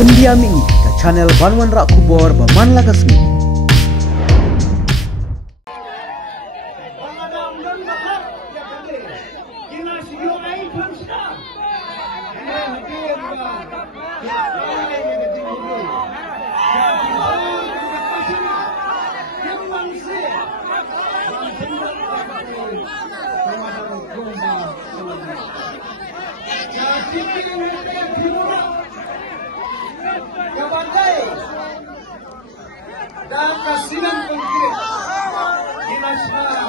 India Mini ke channel Banwan Rak Kubor Baman Lagasmi. Dan kasihan konkret di nasional